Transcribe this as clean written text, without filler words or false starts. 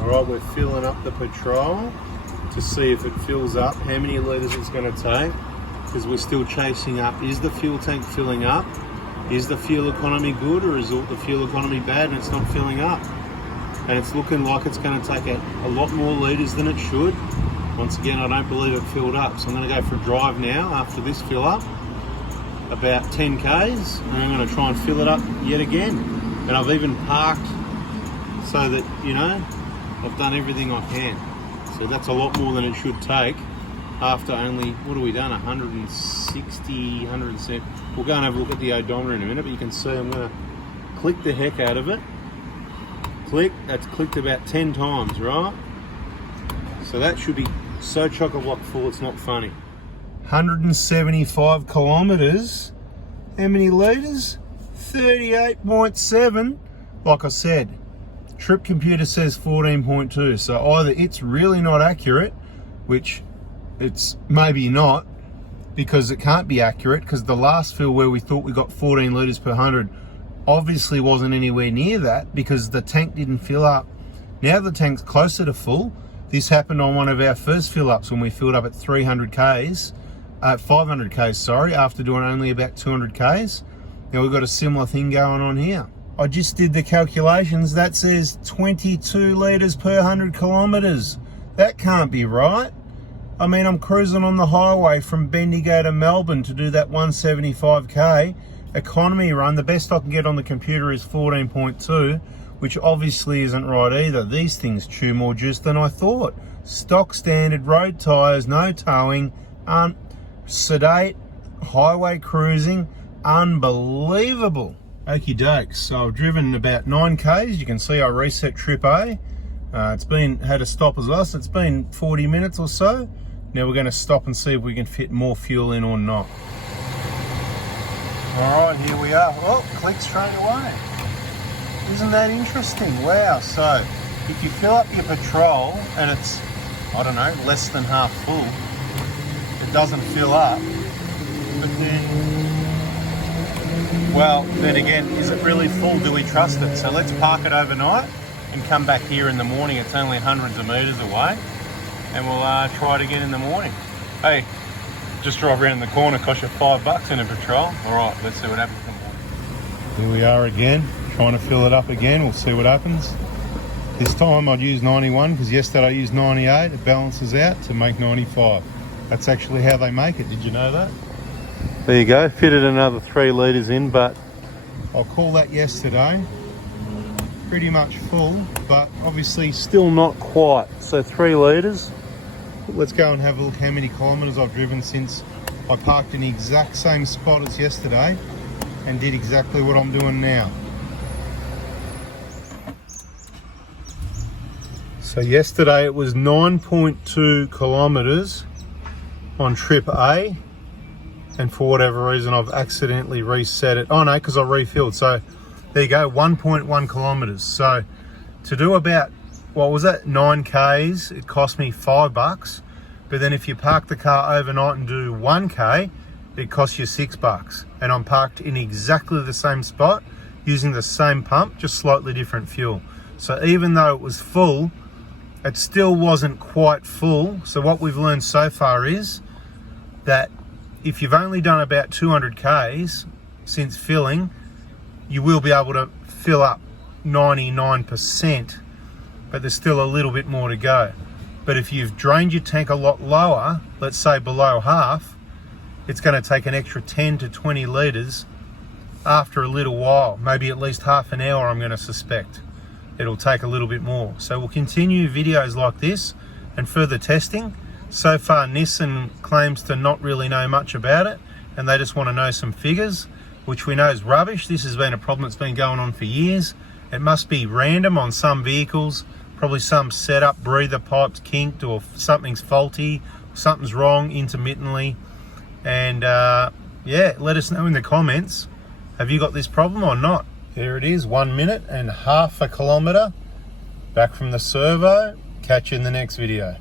Alright, we're filling up the petrol to see if it fills up, how many litres it's going to take, because we're still chasing up. Is the fuel tank filling up? Is the fuel economy good, or is the fuel economy bad and it's not filling up? And it's looking like it's going to take a lot more litres than it should. Once again, I don't believe it filled up, so I'm going to go for a drive now after this fill up, about 10 k's, and I'm going to try and fill it up yet again. And I've even parked so that, you know, I've done everything I can. So that's a lot more than it should take after only, what have we done, 160, 170. We'll go and have a look at the odometer in a minute, but you can see I'm going to click the heck out of it. Click, that's clicked about 10 times, right? So that should be so chock-a-block full, it's not funny. 175 kilometres. How many litres? 38.7. Like I said, Trip Computer says 14.2. So either it's really not accurate, which it's maybe not, because it can't be accurate, because the last fill where we thought we got 14 litres per 100 obviously wasn't anywhere near that, because the tank didn't fill up. Now the tank's closer to full. This happened on one of our first fill ups when we filled up at 500 Ks, sorry, after doing only about 200 Ks. Now we've got a similar thing going on here. I just did the calculations. That says 22 litres per 100 kilometres. That can't be right. I mean, I'm cruising on the highway from Bendigo to Melbourne to do that 175k economy run. The best I can get on the computer is 14.2, which obviously isn't right either. These things chew more juice than I thought. Stock standard road tyres, no towing, sedate, highway cruising, unbelievable. Okie dokes, so I've driven about 9 Ks. You can see I reset trip A. It's had a stop as well, so it's been 40 minutes or so. Now we're going to stop and see if we can fit more fuel in or not. Alright, here we are. Oh, click straight away. Isn't that interesting? Wow. So if you fill up your petrol and it's, I don't know, less than half full, it doesn't fill up. But then again, is it really full? Do we trust it? So let's park it overnight and come back here in the morning. It's only hundreds of meters away, and we'll try it again in the morning. Hey, just drive around the corner, cost you $5 in a petrol. All right, let's see what happens in the morning. Here we are again, trying to fill it up again. We'll see what happens. This time I'd use 91, because yesterday I used 98. It balances out to make 95. That's actually how they make it. Did you know that? There you go, fitted another 3 litres in, but I'll call that yesterday. Pretty much full, but obviously still not quite. So 3 litres. Let's go and have a look how many kilometres I've driven since I parked in the exact same spot as yesterday and did exactly what I'm doing now. So yesterday it was 9.2 kilometres on trip A, and for whatever reason I've accidentally reset it. Oh no, because I refilled. So there you go, 1.1 kilometres. So to do about, what was that, 9 Ks, it cost me $5. But then if you park the car overnight and do 1K, it costs you $6. And I'm parked in exactly the same spot, using the same pump, just slightly different fuel. So even though it was full, it still wasn't quite full. So what we've learned so far is that if you've only done about 200 Ks since filling, you will be able to fill up 99%, but there's still a little bit more to go. But if you've drained your tank a lot lower, let's say below half, it's going to take an extra 10 to 20 litres after a little while, maybe at least half an hour, I'm going to suspect. It'll take a little bit more. So we'll continue videos like this and further testing. So far Nissan claims to not really know much about it, and they just want to know some figures, which we know is rubbish. This has been a problem that's been going on for years. It must be random on some vehicles, probably some setup, breather pipes kinked, or something's faulty, something's wrong intermittently. And yeah, let us know in the comments, have you got this problem or not? There it is, 1 minute and half a kilometre back from the servo. Catch you in the next video.